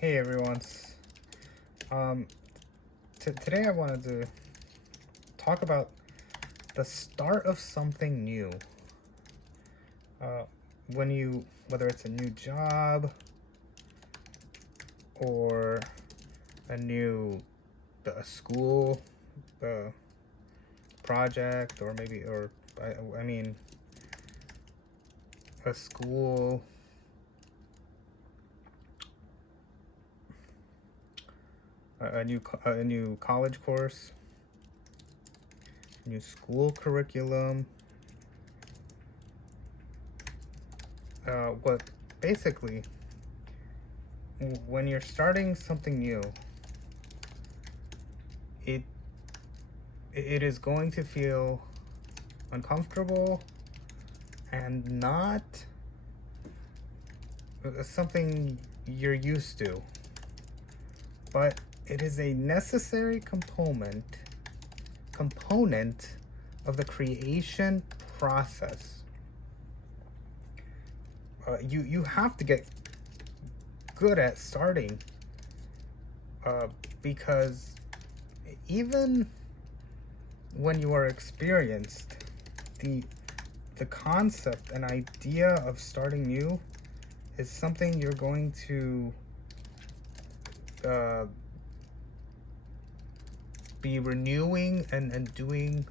Hey everyone. Um, Today I wanted to talk about the start of something new. Uh, whether it's a new job or a school uh, project, or I mean, a school, a new college course, new school curriculum. What basically, when you're starting something new, it it is going to feel uncomfortable and not something you're used to, but it is a necessary component of the creation process. You have to get good at starting, because even when you are experienced, the the concept and idea of starting new is something you're going to uh, be renewing and doing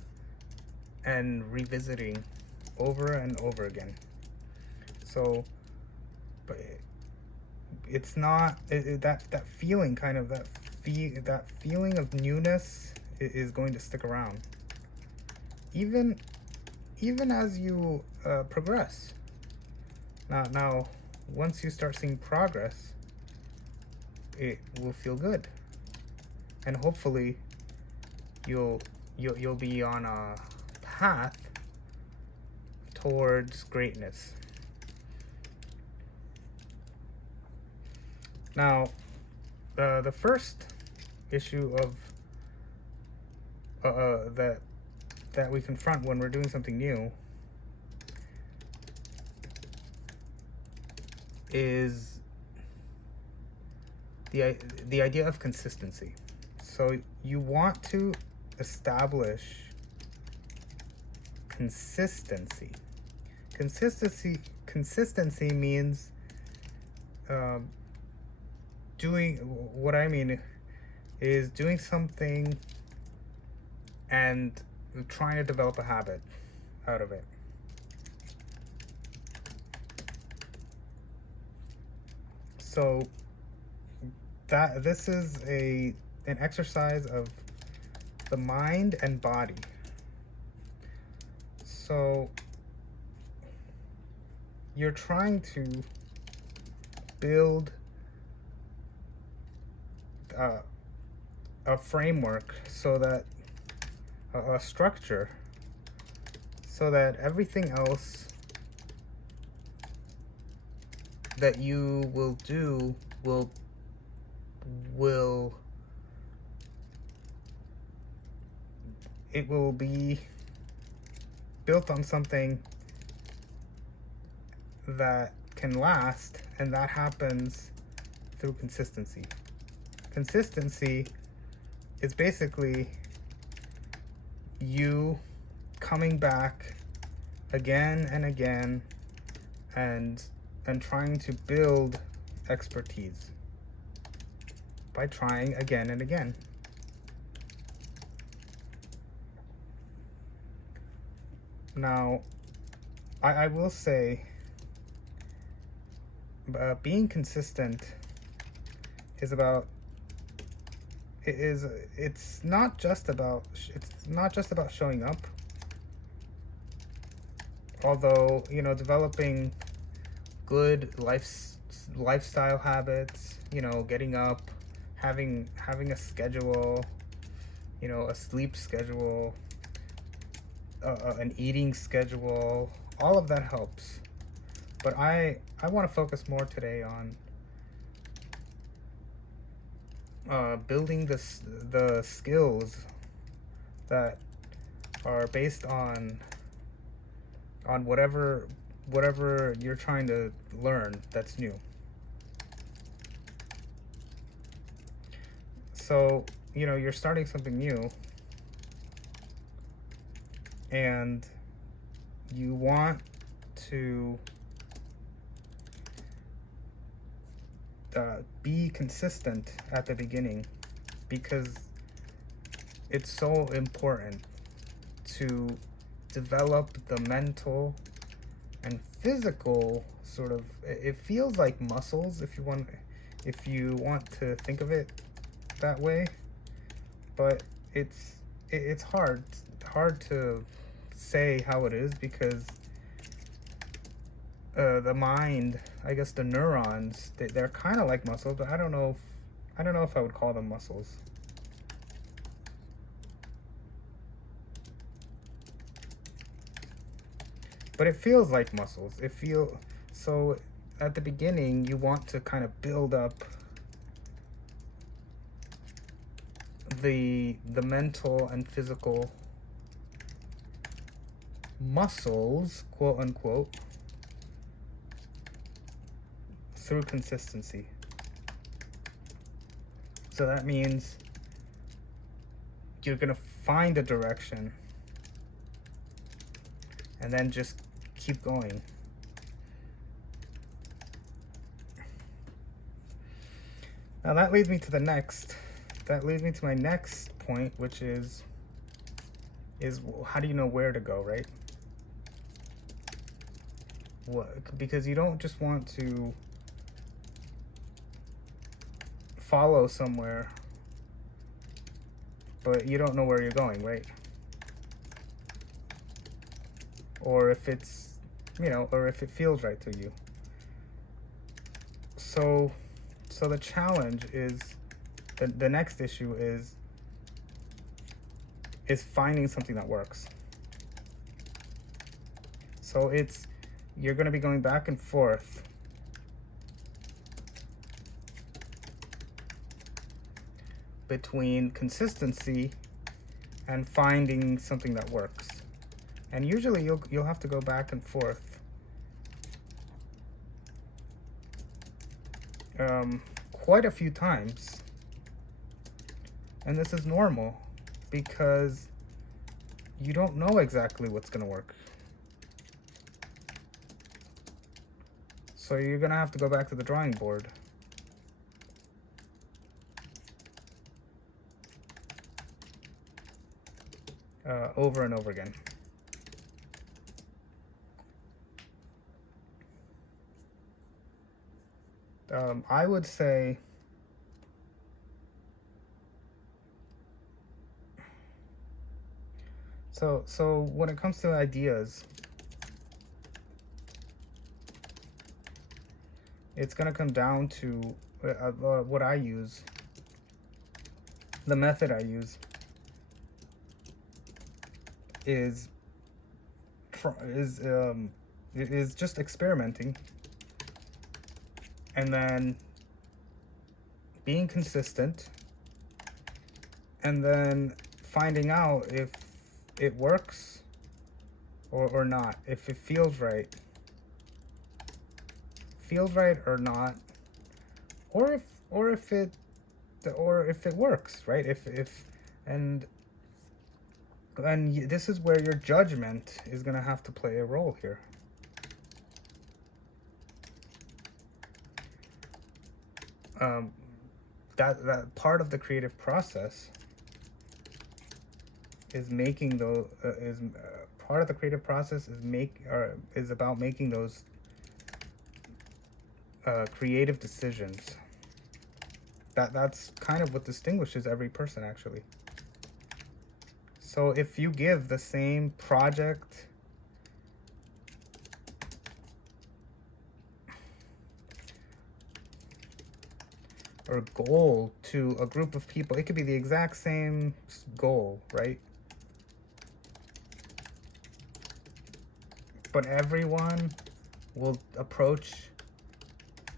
and revisiting over and over again. So, but it's not that feeling, kind of that feeling of newness is going to stick around, even as you progress. Now, once you start seeing progress, it will feel good, and hopefully, you'll be on a path towards greatness. Now, the first issue of that we confront when we're doing something new is the idea of consistency. So you want to establish consistency. Consistency means doing what I mean is doing something and trying to develop a habit out of it. So that this is an exercise of the mind and body. So you're trying to build a framework, so that a structure, so that everything else that you will do will be built on something that can last, and that happens through consistency. Consistency is basically you coming back again and again and trying to build expertise by trying again and again. Now, I will say, being consistent is about it's not just about showing up. Although, developing good lifestyle habits, getting up, having a schedule, a sleep schedule, an eating schedule, all of that helps. But I want to focus more today on building the skills that are based on whatever you're trying to learn that's new. So, you're starting something new, and you want to be consistent at the beginning, because it's so important to develop the mental and physical sort of, it feels like muscles, if you want to think of it that way, but it's hard to say how it is, because the mind, I guess the neurons, they're kind of like muscles, but I don't know if I would call them muscles. But it feels like muscles. So at the beginning you want to kind of build up the mental and physical muscles, quote unquote, through consistency. So that means you're gonna find a direction and then just keep going. Now that leads me to my next point, which is how do you know where to go, right? Because you don't just want to follow somewhere, but you don't know where you're going, right? Or if it's, or if it feels right to you. So the challenge is, the next issue is finding something that works. So you're going to be going back and forth between consistency and finding something that works. And usually you'll have to go back and forth quite a few times. And this is normal, because you don't know exactly what's going to work. So you're going to have to go back to the drawing board. Over and over again. I would say so when it comes to ideas, it's going to come down to what I use. The method I use is just experimenting, and then being consistent, and then finding out if it works or not, if it feels right or not, or if it works, right? And this is where your judgment is going to have to play a role here. That part of the creative process is making those part of the creative process is about making those creative decisions. That's kind of what distinguishes every person, actually. So if you give the same project or goal to a group of people, it could be the exact same goal, right? But everyone will approach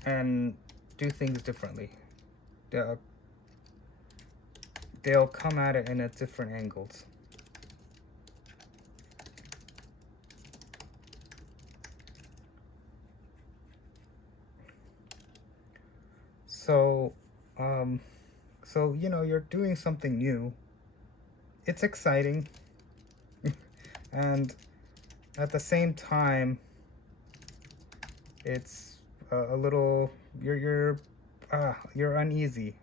and do things differently. They'll come at it in different angles. So, you're doing something new. It's exciting. And at the same time, it's a little, you're uneasy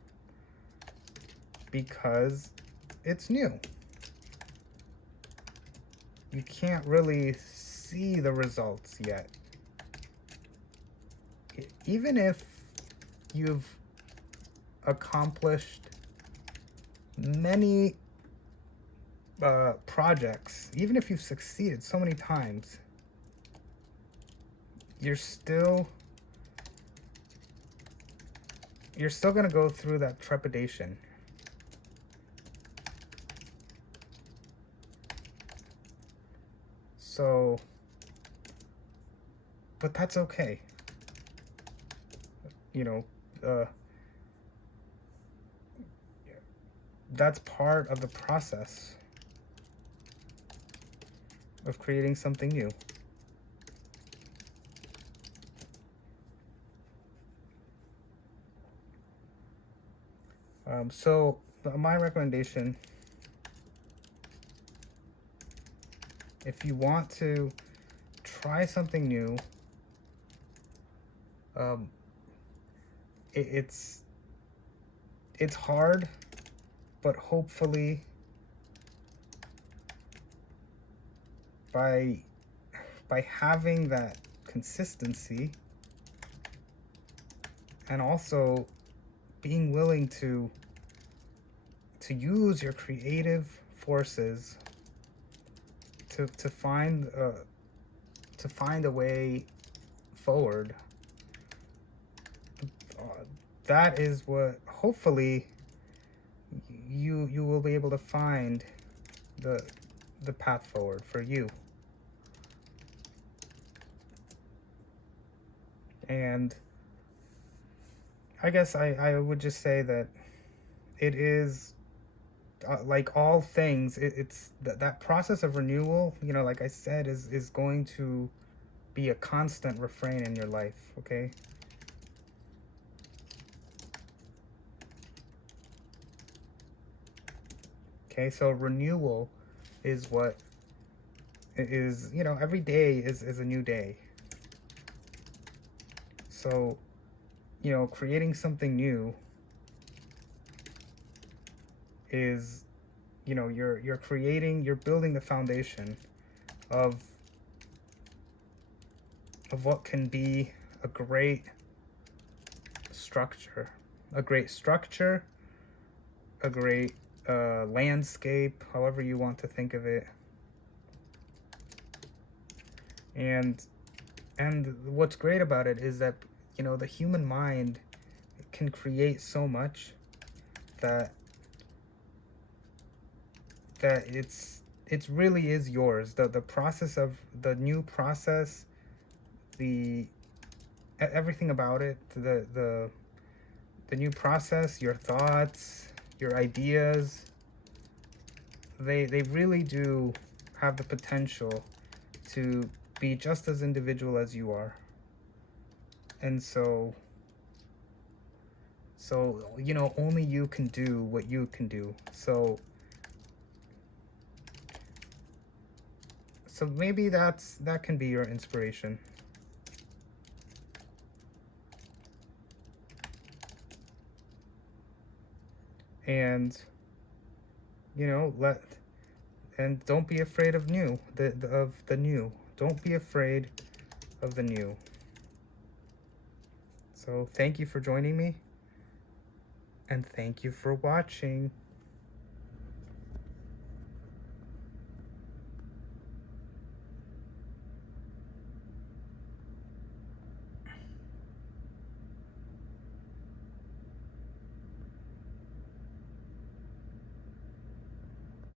because it's new. You can't really see the results yet. Even if you've accomplished many projects, even if you've succeeded so many times, you're still going to go through that trepidation. So, but that's okay. That's part of the process of creating something new. So my recommendation, if you want to try something new, it's hard, but hopefully by having that consistency and also being willing to use your creative forces to find a way forward, that is what hopefully you will be able to find the path forward for you. And I guess I would just say that it is like all things, it's that process of renewal, like I said, is going to be a constant refrain in your life, okay? Okay, so renewal is what is, every day is a new day. So, creating something new is, you're building the foundation of what can be a great structure, a great landscape, however you want to think of it. And what's great about it is that, the human mind can create so much that it really is yours. The process of the new process, everything about it, the new process, your thoughts, your ideas, they really do have the potential to be just as individual as you are. And so only you can do what you can do. So maybe that can be your inspiration. And and don't be afraid of the new. Don't be afraid of the new. So thank you for joining me, and thank you for watching.